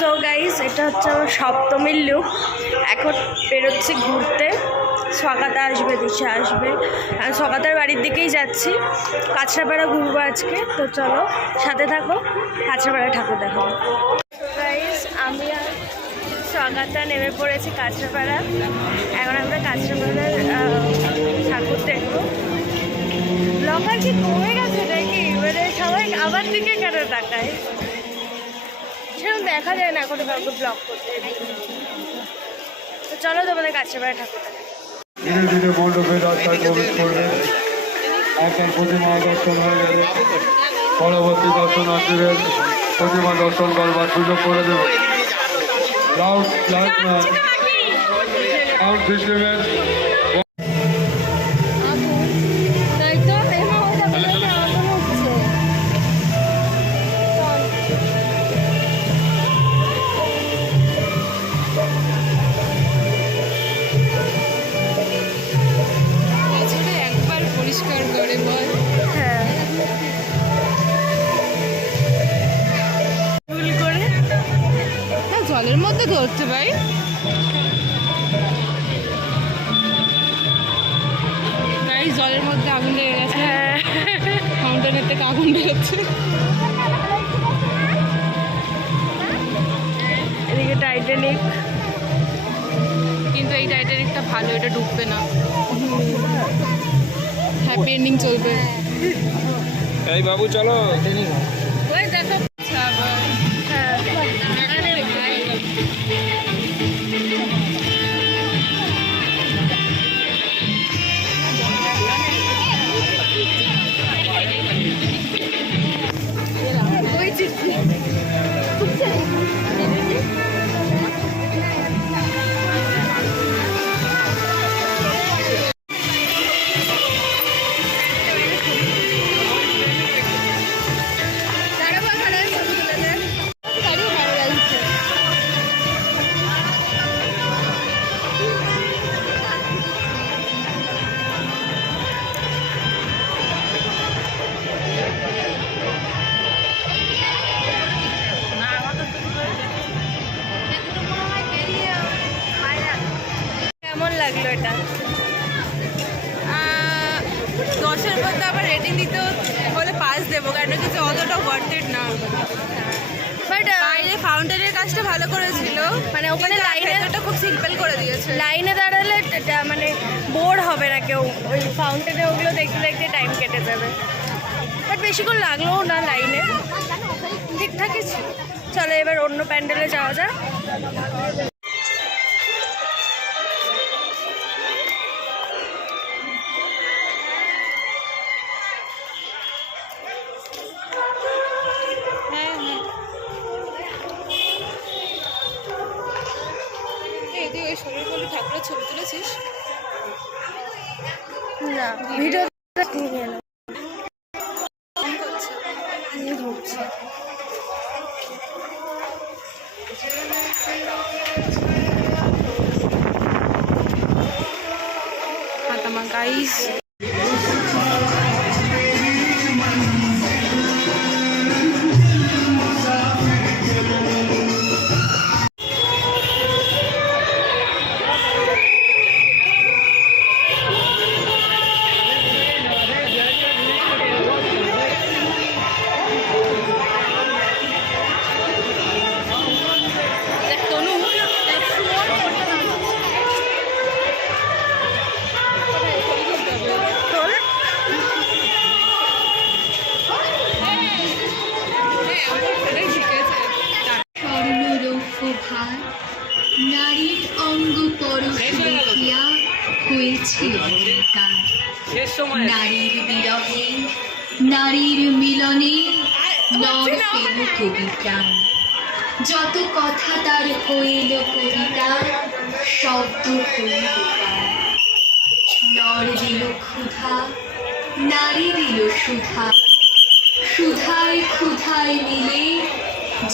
So guys, এটা হচ্ছে আমার সপ্তমীর লুক। এখন বেরোচ্ছি ঘুরতে। সকাতা আসবে, দিশা আসবে। আমি সকাতার বাড়ির দিকেই যাচ্ছি। কাঁচরাপাড়া ঘুরবো আজকে, তো চলো সাথে থাকো। কাঁচরাপাড়া ঠাকুর দেখাবো। গাইস, আমি আর সকাতা নেমে পড়েছি কাঁচরাপাড়া। এখন আমরা কাঁচরাপাড়ার ঠাকুর দেখবো। ব্লগার কি কমে গেছে নাকি? মানে সবাই আমার দিকে কেন তাকায়? সেরকম দেখা যায় না কোনো কাউকে ব্লগ করতে। তো চলো তোমাদের কাঁচরাপাড়া ঠাকুর ধীরে ধীরে মণ্ডপে রাস্তায় প্রবেশ করবে। একবার প্রতিমা দর্শন হয়ে গেলে পরবর্তী দর্শনার্থীদের প্রতিমা দর্শন করবার সুযোগ করে দেবে। লাউড সাউন্ড সিস্টেমের পরিষ্কার করে বল। হ্যাঁ, ভুল করে না, জলের মধ্যে ধরছে ভাই। ভাই জলের মধ্যে আগুন লেগে গেছে। হ্যাঁ, ফাউন্টেনের থেকে আগুন বেরোচ্ছে। এদিকে টাইটানিক। কিন্তু এই টাইটানিকটা ভালো, এটা ডুববে না। হ্যাপি এন্ডিং চলবে। এই বাবু চলো। ওই দেখো আবার। হ্যাঁ, কেমন লাগলো এটা? 10-এর মধ্যে আবার রেটিং দিতে হলে 5 দেবো, কারণ কিছু অতটা ওয়ার্থেড না। বাট বাইরে ফাউন্টেনের কাজটা ভালো করেছিল, মানে ওখানে লাইনটা খুব সিম্পল করে দিয়েছে। লাইনে দাঁড়ালে মানে বোর হবে না কেউ। ওই ফাউন্টেনে ওগুলো দেখতে দেখতে টাইম কেটে যাবে। বাট বেশিক্ষণ লাগলোও না লাইনে, ঠিকঠাকই ছিল। চলো এবার অন্য প্যান্ডেলে যাওয়া যাক। হ্যাঁ হ্যাঁ, তুই ওই শরীরগুলো ঠাকুরের ছবি তুলেছিস? না, ভিডিও নিয়ে এলাম। Fatama guys. নারীর অঙ্গ পরশ দেখিয়া হয়েছে অঙ্গীকার। নারীর বিরহে নারীর মিলনে নর পেল কবিতা। যত কথা তার হইল কবিতা, শব্দ হইল গান। নর দিল ক্ষুধা, নারী দিল সুধা, সুধায় ক্ষুধায় মিলে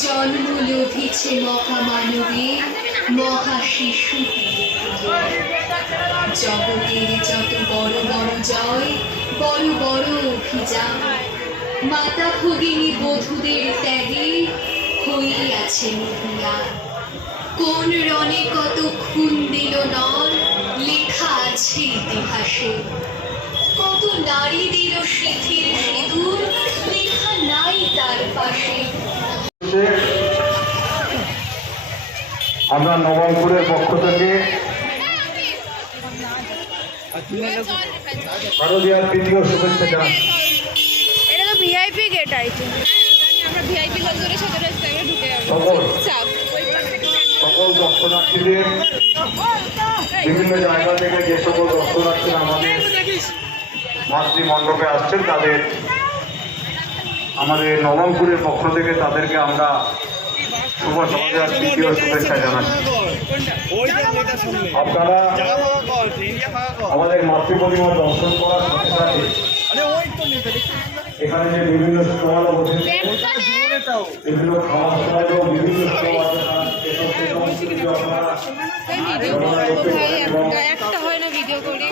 জন্ম লভিছে মহামানবে, মহাশিশু জগতের যত বড় বড় জয়, বড় বড় অভিযান, মাতা ভগিনী বধূদের ত্যাগে রইয়াছে মিটিয়া। কোন রণে কত খুন দিল নর, লেখা আছে ইতিহাসে। কত নারী দিল শিথির সিঁদুর, লেখা নাই তার পাশে। আমরা নবমপুরের পক্ষ থেকে শারদীয়ার তৃতীয় শুভেচ্ছা জানাচ্ছি। এটা তো ভিআইপি গেট আই থিঙ্ক। আমরা ভিআইপি লোকজনের সাথে রেস্টুরেন্টে ঢুকে যাবো সকল চাপ সকল দর্শনার্থীদের বিভিন্ন জায়গা থেকে যে সকল দর্শনার্থীরা আমাদের মাতৃমণ্ডপে আসছেন তাদের আমাদের নবমপুরের পক্ষ থেকে তাদেরকে আমরা শুভ সমাজের তৃতীয় শুভেচ্ছা জানাচ্ছি। আপনারা আমাদের মাতৃ প্রতিমা দর্শন করার সাথে সাথে এখানে যে বিভিন্ন স্টল বসেছে, বিভিন্ন খাওয়া দাওয়া এবং বিভিন্ন স্টল আছে, একটা হয় না ভিডিও করি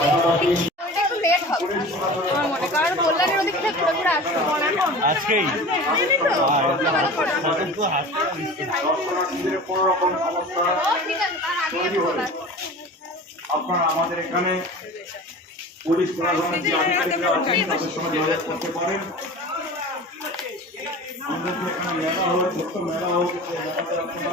আমার মনে কারণ বললেন ওদিক থেকে ঘুরে ঘুরে আসতে আজকেই কোনো রকম সমস্যা তৈরি হলে আপনারা আমাদের এখানে পুলিশ প্রশাসনের যে আধিকারিকরা আছেন তাদের সঙ্গে যোগাযোগ করতে পারেন। আমাদের যে এখানে মেলা হোক, ছোট্ট মেলা হোক, সেই মেলাতে আপনারা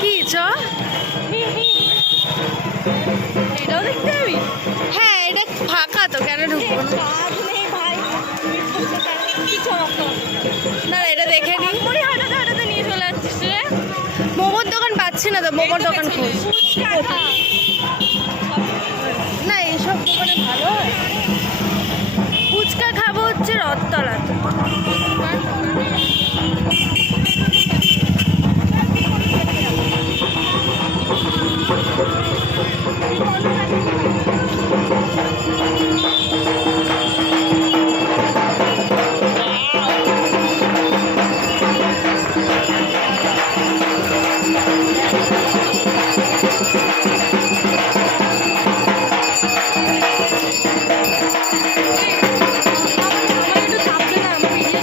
কি চ এটাও দেখতে যাবি? হ্যাঁ, এটা ফাঁকা তো, কেন ঢুকবো না? না এটা দেখে নি। হঠাৎ হঠাৎ নিয়ে চলে আসছিস রে। মোমোর দোকান পাচ্ছি না তো, মোমোর দোকান খুঁজ। না এইসব দোকানে ভালো হয়। ফুচকা খাবো হচ্ছে রথতলাতে। আমার একটু চাপবে না, আমার ভিডিও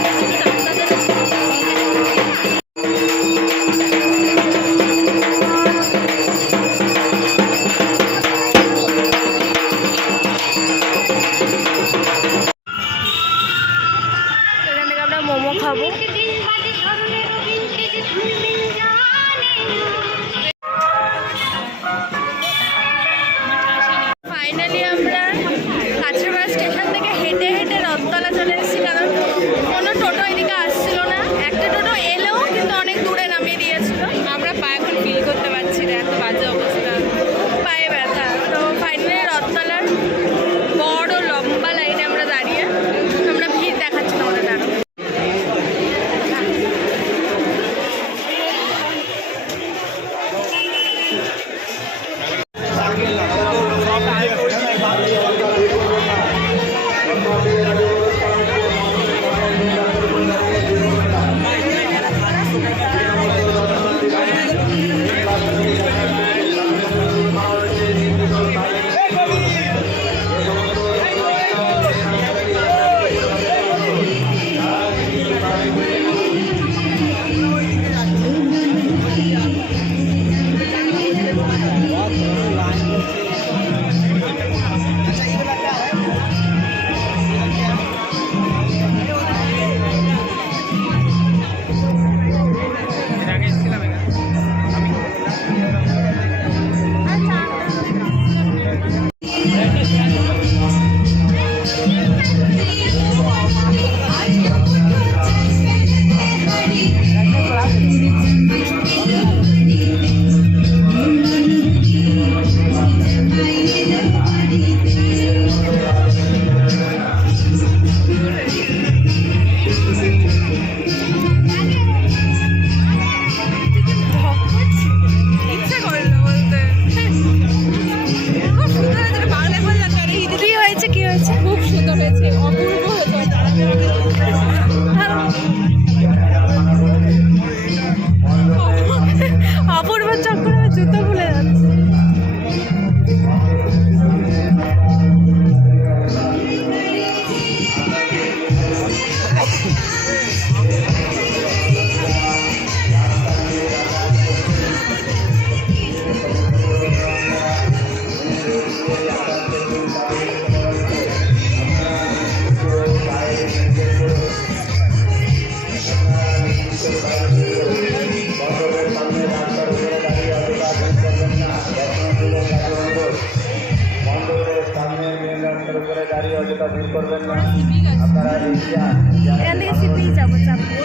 এখান থেকে সিপিই যাবো চাপবো।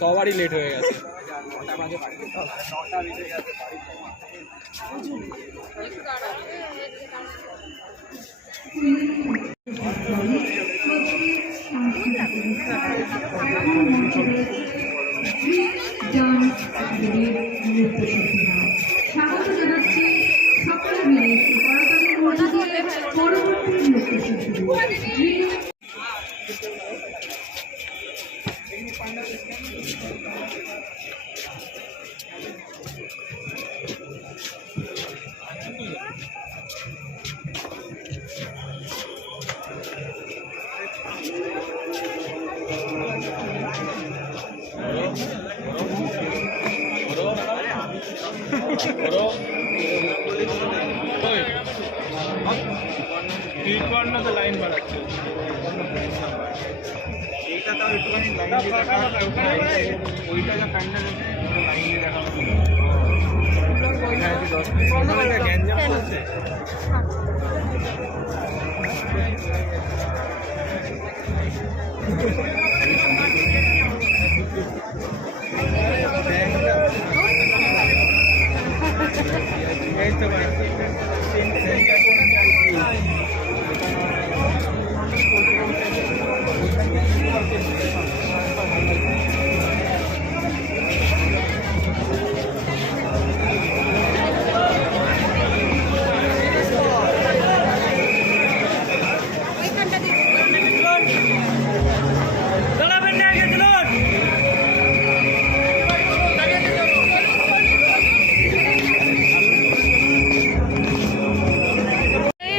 সবারই লেট হয়ে গেছে। স্বাগত জানাচ্ছি সকলে মিলে করতালির মধ্য দিয়ে পরবর্তী নৃত্যশিল্পী। লাইন বাড়াচ্ছে এইটা তাও একটুখানি ওইটা যা প্যান্ডেল লাইন দিয়ে দেখা গ্যাঞ্জাম করছে।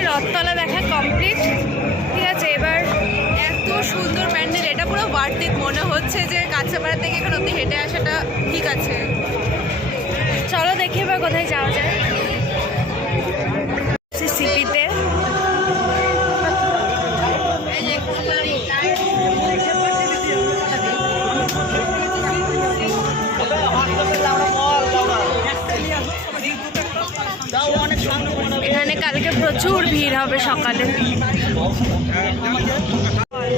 রথতলা দেখা কমপ্লিট। ঠিক আছে, এবার এত সুন্দর প্যান্ডেল, এটা পুরো ওয়ার্থ ইট মনে হচ্ছে যে কাছাপাড়া থেকে এখানে অব্দি হেঁটে আসাটা ঠিক আছে। চলো দেখি এবার কোথায় যাওয়া যায়। সিপিতে এখানে কালকে প্রচুর ভিড় হবে সকালে।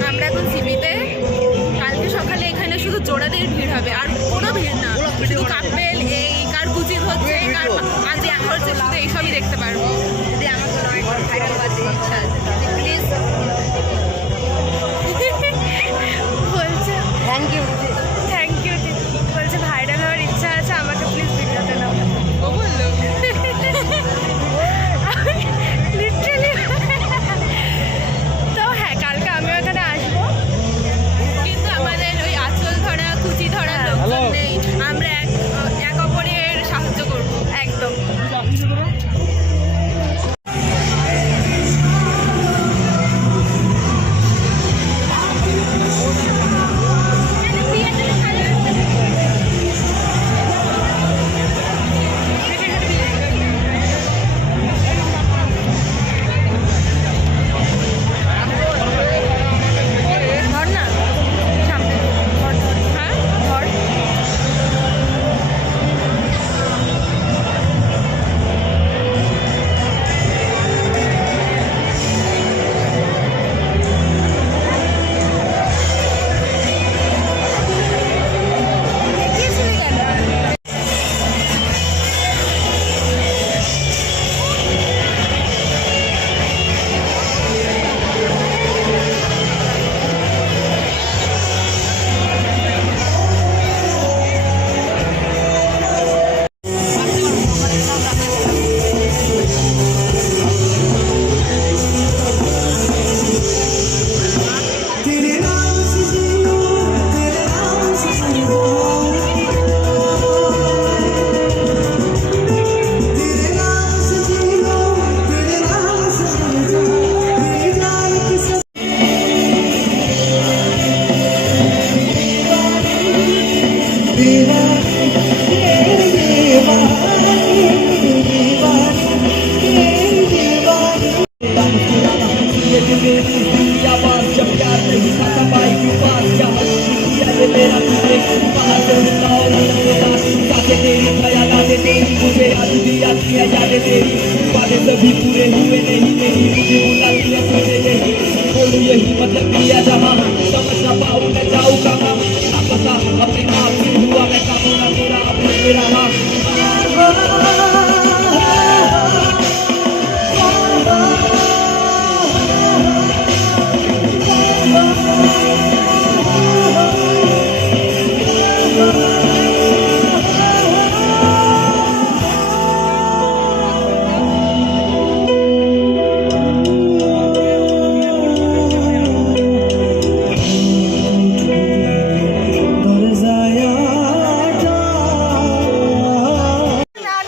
আমরা এখন সিবিতে, কালকে সকালে এখানে শুধু জোড়াদের ভিড় হবে, আর কোনো ভিড় না, শুধু কাপেল, এই কার কুচিত হচ্ছে, কার আজ এক হচ্ছে, শুধু এইসবই দেখতে পারবো। বলছে থ্যাংক ইউ বলছে ভাইরাল হওয়ার ইচ্ছা আছে, আমাকে প্লিজ ভিডিওতে নাও। ও বললো লিটারালি। তো হ্যাঁ, কালকে আমিও এখানে আসবো, কিন্তু আমাদের ওই আঁচল ধরা কুচি ধরা লোকজন নেই, আমরা এক অপরের সাহায্য করবো একদম।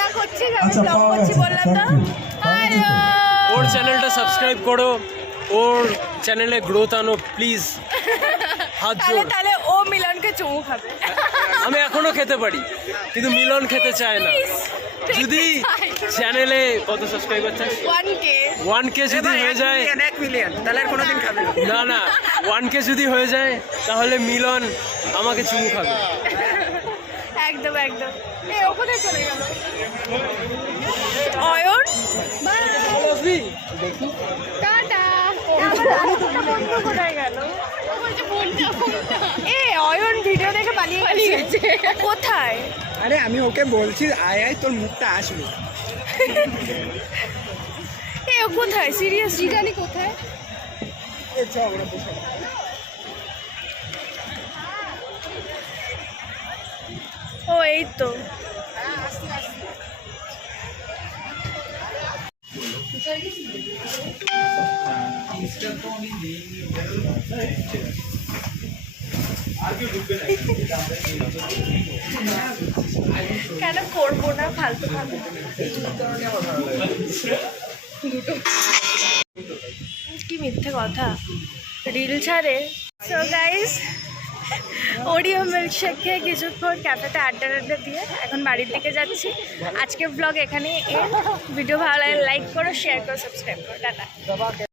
না করছি আমি ব্লগ করছি বললাম তো। হ্যালো ওর চ্যানেলটা সাবস্ক্রাইব করো, ওর চ্যানেলে গ্রোথ আনো প্লিজ, হাত তাহলে জোর। তাহলে ও মিলনকে চুমু খাবে। আমি এখনো খেতে পারি কিন্তু মিলন খেতে চায় না। যদি চ্যানেলে কত সাবস্ক্রাইবার চাই, 1K 1K যদি হয়ে যায়, 1 মিলিয়ন তাহলে আর কোনোদিন খাবে না। না না 1K যদি হয়ে যায় তাহলে মিলন আমাকে চুমু খাবে। একদম একদম। এ ওখানে চলে গেল অয়ন। টাটা। আমার আলোচনা বন্ধ কোথায় গেল? এ অয়ন ভিডিও দেখে পালিয়ে গেছে। কোথায়? আরে আমি ওকে বলছি আয় আয় তোর মুখটা আসবে। এ ও কোথায়? সিরিয়াসলি জানি কোথায়? ও এই তো। কেন করবো না ফালতু ফালতু কি মিথ্যে কথা, রিল ছাড়ে। সো গাইস ওরিও মিল্কশেক খেয়ে কিছুক্ষণ ক্যাফেতে আড্ডা দিয়ে এখন বাড়ির দিকে যাচ্ছি। আজকের ব্লগ এখানে ভিডিও ভালো লাগে লাইক করো, শেয়ার করো, সাবস্ক্রাইব করো। টাটা।